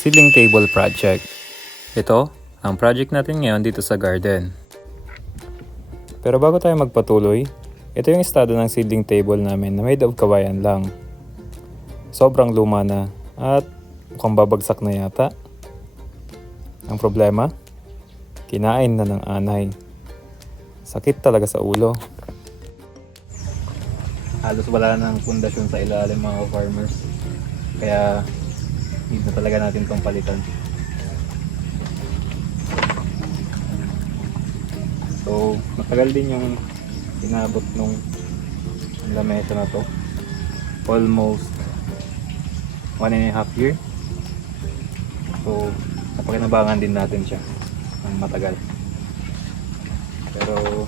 Seedling Table Project. Ito, ang project natin ngayon dito sa garden. Pero bago tayo magpatuloy, ito yung estado ng seedling table namin na made of kawayan lang. Sobrang luma na at mukhang babagsak na yata. Ang problema, kinain na ng anay. Sakit talaga sa ulo. Halos wala nang pundasyon sa ilalim mga farmers. Kaya need na talaga natin itong palitan. So matagal din yung inabot nung lamesa na to. Almost 1.5 year. So napakinabangan din natin siya ng matagal. Pero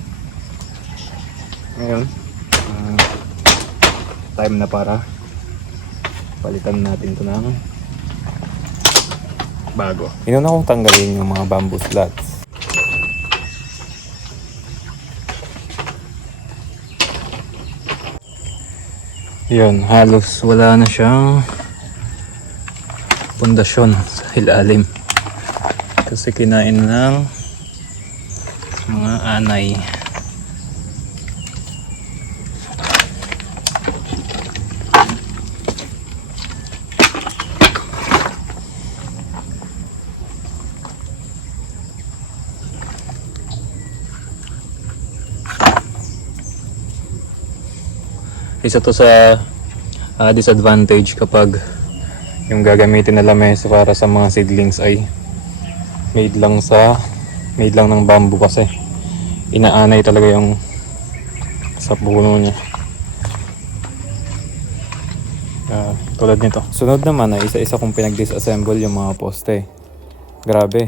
ngayon time na para palitan natin ito ng bago. Inuna kong tanggalin yung mga bamboo slats. Yun, halos wala na siyang pundasyon sa ilalim kasi kinain ng mga anay. Isa to sa disadvantage kapag yung gagamitin na lamesa para sa mga seedlings ay made lang ng bamboo kasi inaanay talaga yung sa puno niya. Tulad nito. Sunod naman ay isa-isa kong pinag-disassemble yung mga poste. Grabe,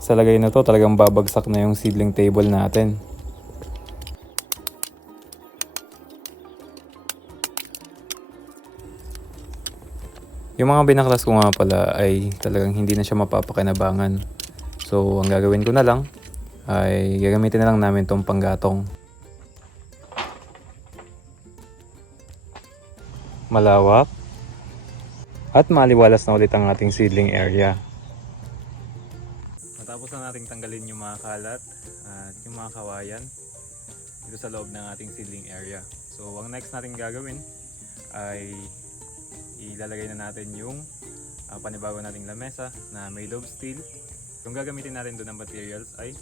sa lagay na to talagang babagsak na yung seedling table natin. Yung mga binaklas ko nga pala ay talagang hindi na siya mapapakinabangan. So ang gagawin ko na lang ay gagamitin na lang namin tong panggatong. Malawak at maliwalas na ulit ang ating seedling area. Matapos na nating tanggalin yung mga kalat at yung mga kawayan dito sa loob ng ating seedling area. So ang next nating gagawin ay ilalagay na natin yung panibago nating lamesa na made of steel. Yung gagamitin natin doon ng materials ay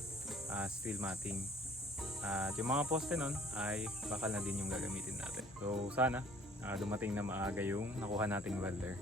steel matting. At yung mga poste nun ay bakal na din yung gagamitin natin. So sana dumating na maaga yung nakuha nating welder.